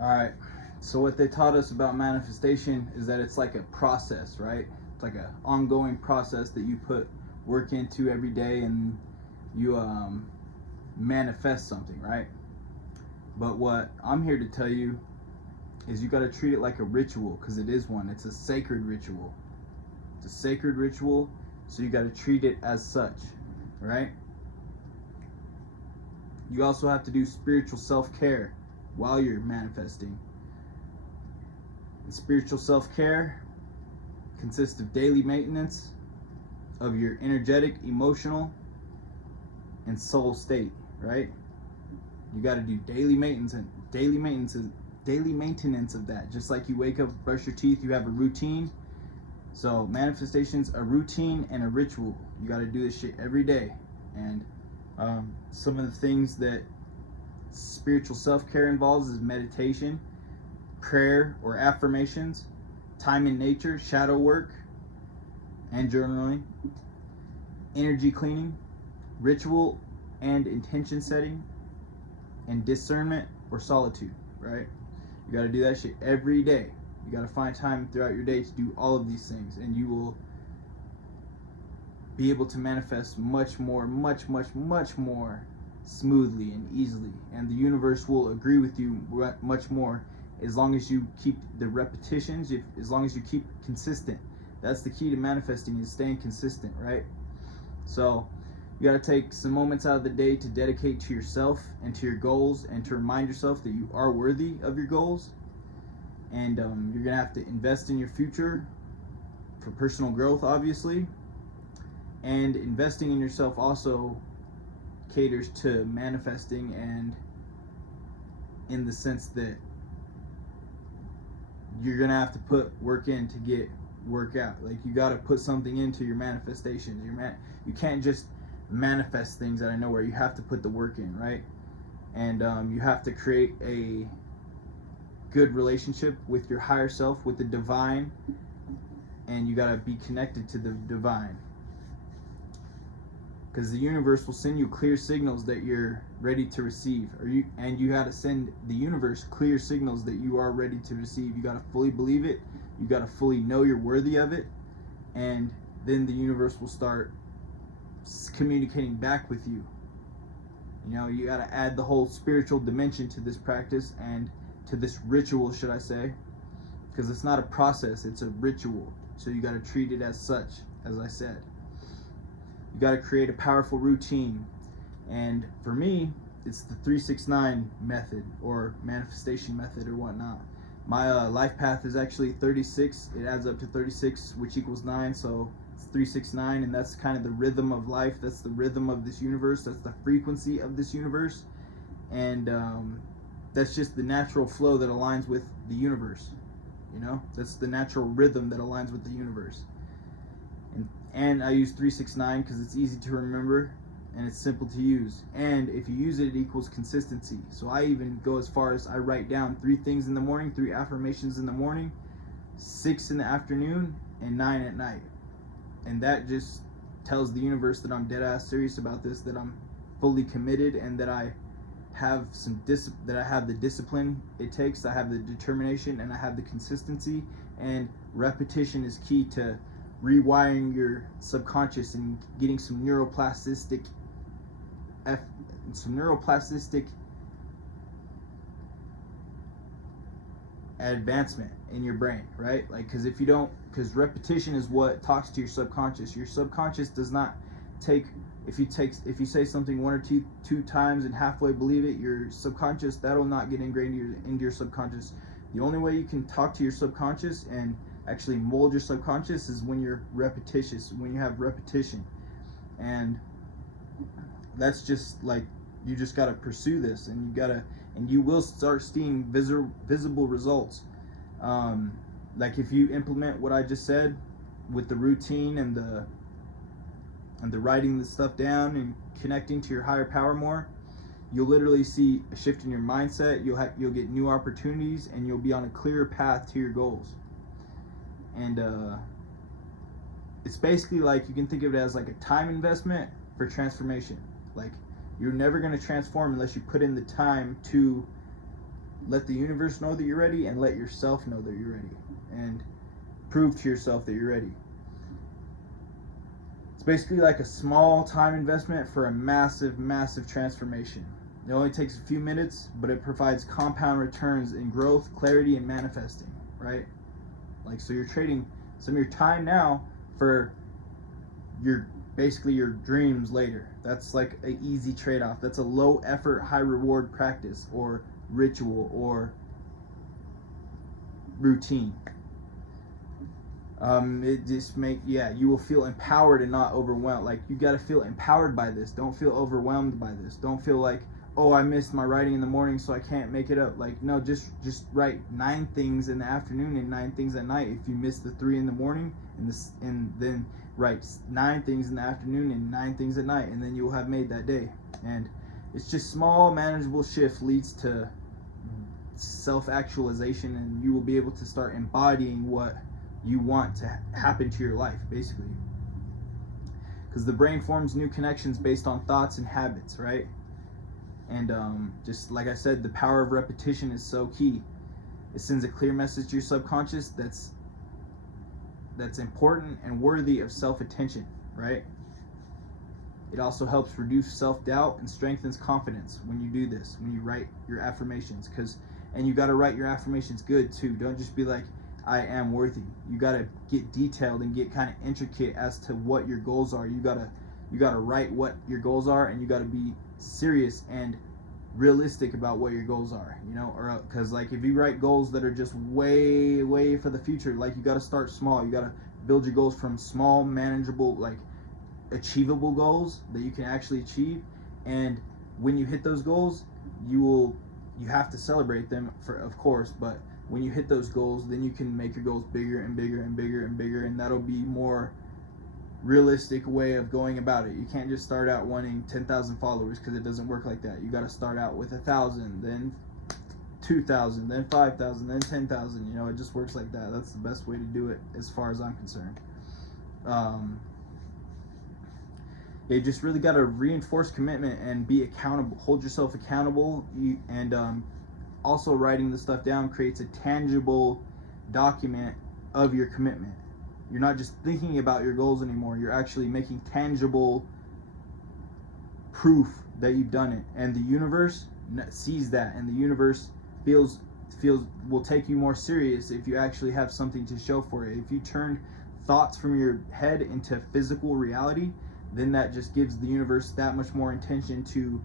All right. So what they taught us about manifestation is that it's like a process, right? It's like an ongoing process that you put work into every day, and you manifest something, right? But what I'm here to tell you is you got to treat it like a ritual, because it is one. It's a sacred ritual. It's a sacred ritual, so you got to treat it as such, right? You also have to do spiritual self-care while you're manifesting. And spiritual self-care consists of daily maintenance of your energetic, emotional, and soul state, right? You got to do daily maintenance of that. Just like you wake up, brush your teeth, you have a routine. So manifestation's a routine and a ritual. You got to do this shit every day. And some of the things that spiritual self-care involves is meditation, prayer or affirmations, time in nature, shadow work, and journaling, energy cleaning, ritual and intention setting, and discernment or solitude, right? You got to do that shit every day. You got to find time throughout your day to do all of these things, and you will be able to manifest much more smoothly and easily. And the universe will agree with you much more as long as you keep the repetitions, as long as you keep consistent. That's the key to manifesting, is staying consistent, right? So you got to take some moments out of the day to dedicate to yourself and to your goals, and to remind yourself that you are worthy of your goals. And you're going to have to invest in your future for personal growth, obviously. And investing in yourself also caters to manifesting, and in the sense that you're going to have to put work in to get work out. Like, you got to put something into your manifestations. You can't just manifest things out of nowhere. You have to put the work in, right? And you have to create a good relationship with your higher self, with the divine, and you got to be connected to the divine, because the universe will send you clear signals that you're ready to receive, and you got to send the universe clear signals that you are ready to receive. You got to fully believe it. You got to fully know you're worthy of it, and then the universe will start communicating back with you. You know, you got to add the whole spiritual dimension to this practice, and to this ritual, should I say, because it's not a process, it's a ritual. So you got to treat it as such, as I said. You got to create a powerful routine. And for me, it's the 369 method, or manifestation method, or whatnot. My life path is actually 36. It adds up to 36, which equals 9. So it's 369, and that's kind of the rhythm of life. That's the rhythm of this universe. That's the frequency of this universe. And that's just the natural flow that aligns with the universe. You know, that's the natural rhythm that aligns with the universe. And I use 369 because it's easy to remember and it's simple to use. And if you use it, it equals consistency. So I even go as far as I write down 3 things in the morning, 3 affirmations in the morning, 6 in the afternoon, and 9 at night. And that just tells the universe that I'm dead ass serious about this, that I'm fully committed, and that I have the discipline it takes. I have the determination, and I have the consistency. And repetition is key to rewiring your subconscious and getting some neuroplastic advancement in your brain, right? Like, because repetition is what talks to your subconscious. Your subconscious does not take, if you say something 1 or 2 times and halfway believe it, your subconscious, that'll not get ingrained into your subconscious. The only way you can talk to your subconscious and actually mold your subconscious is when you're repetitious, when you have repetition. And that's just like, you just got to pursue this, and you will start seeing visible results. Like, if you implement what I just said with the routine and the writing the stuff down and connecting to your higher power more, you'll literally see a shift in your mindset. You'll get new opportunities, and you'll be on a clearer path to your goals. And it's basically like, you can think of it as like a time investment for transformation. Like, you're never going to transform unless you put in the time to let the universe know that you're ready, and let yourself know that you're ready, and prove to yourself that you're ready. It's basically like a small time investment for a massive, massive transformation. It only takes a few minutes, but it provides compound returns in growth, clarity, and manifesting, right? Like, so you're trading some of your time now for your basically your dreams later. That's like an easy trade-off. That's a low effort, high reward practice or ritual or routine. It just you will feel empowered and not overwhelmed. Like, you got to feel empowered by this. Don't feel overwhelmed by this. Don't feel like, oh, I missed my writing in the morning, so I can't make it up. Like, no, just write 9 things in the afternoon and 9 things at night. If you miss the 3 in the morning, and then write 9 things in the afternoon and 9 things at night, and then you will have made that day. And it's just small, manageable shift leads to self-actualization, and you will be able to start embodying what you want to happen to your life, basically. Because the brain forms new connections based on thoughts and habits, right? And just like I said, the power of repetition is so key. It sends a clear message to your subconscious that's important and worthy of self-attention, right? It also helps reduce self-doubt and strengthens confidence when you do this, when you write your affirmations. And you got to write your affirmations good too. Don't just be like, I am worthy. You got to get detailed and get kind of intricate as to what your goals are. You got to write what your goals are, and you got to be serious and realistic about what your goals are, or because like if you write goals that are just way for the future, like, you got to start small. You got to build your goals from small, manageable, like achievable goals that you can actually achieve. And when you hit those goals, you have to celebrate them, of course, but when you hit those goals, then you can make your goals bigger and bigger and bigger and bigger, and that'll be more realistic way of going about it. You can't just start out wanting 10,000 followers, because it doesn't work like that. You got to start out with 1,000, then 2,000, then 5,000, then 10,000. It just works like that. That's the best way to do it, as far as I'm concerned. You just really got to reinforce commitment and be accountable. Hold yourself accountable, and also writing the stuff down creates a tangible document of your commitment. You're not just thinking about your goals anymore. You're actually making tangible proof that you've done it. And the universe sees that, and the universe will take you more serious if you actually have something to show for it. If you turn thoughts from your head into physical reality, then that just gives the universe that much more intention to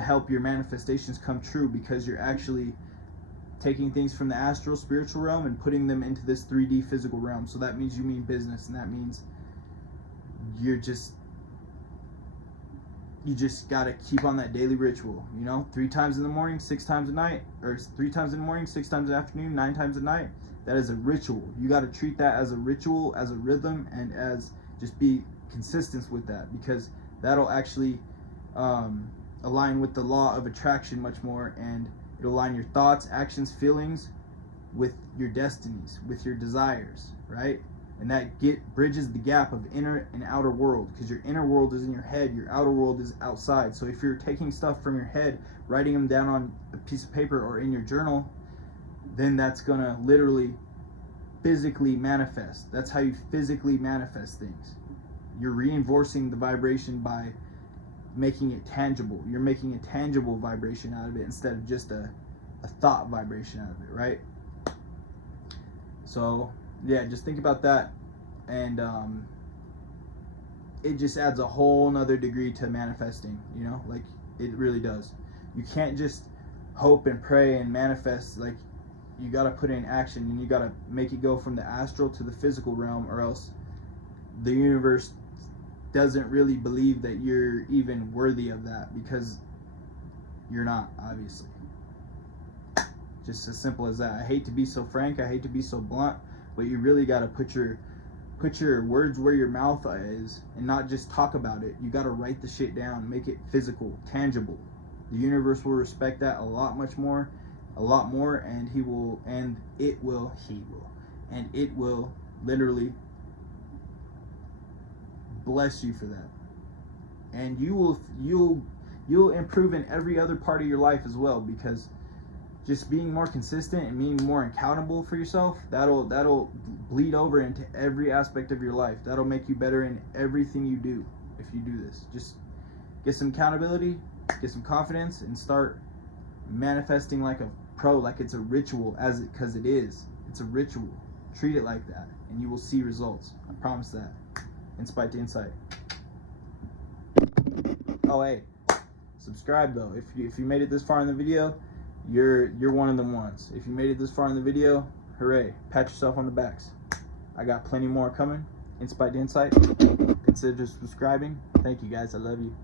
help your manifestations come true, because you're actually taking things from the astral spiritual realm and putting them into this 3D physical realm. So that means you mean business, and that means you just got to keep on that daily ritual, 3 times in the morning, 6 times at night, or 3 times in the morning, 6 times in the afternoon, 9 times at night. That is a ritual. You got to treat that as a ritual, as a rhythm, and as just be consistent with that, because that'll actually align with the law of attraction much more, and it'll align your thoughts, actions, feelings with your destinies, with your desires, right? And that bridges the gap of inner and outer world, because your inner world is in your head, your outer world is outside. So if you're taking stuff from your head, writing them down on a piece of paper or in your journal, then that's gonna literally physically manifest. That's how you physically manifest things. You're reinforcing the vibration by making it tangible. You're making a tangible vibration out of it, instead of just a thought vibration out of it, right? So yeah, just think about that, and it just adds a whole nother degree to manifesting, like, it really does. You can't just hope and pray and manifest. Like, you got to put it in action, and you got to make it go from the astral to the physical realm, or else the universe doesn't really believe that you're even worthy of that, because you're not, obviously. Just as simple as that. I hate to be so frank, I hate to be so blunt, but you really got to put your words where your mouth is, and not just talk about it. You got to write the shit down, make it physical, tangible. The universe will respect that a lot more, and it will literally bless you for that. And you'll you'll improve in every other part of your life as well, because just being more consistent and being more accountable for yourself, that'll bleed over into every aspect of your life. That'll make you better in everything you do if you do this. Just get some accountability, get some confidence, and start manifesting like a pro, like it's a ritual, because it is. It's a ritual. Treat it like that, and you will see results. I promise that. Insight to insight. Oh, hey, subscribe though. If you made it this far in the video, you're one of them ones. If you made it this far in the video, hooray! Pat yourself on the backs. I got plenty more coming. Insight to insight. Consider subscribing. Thank you guys. I love you.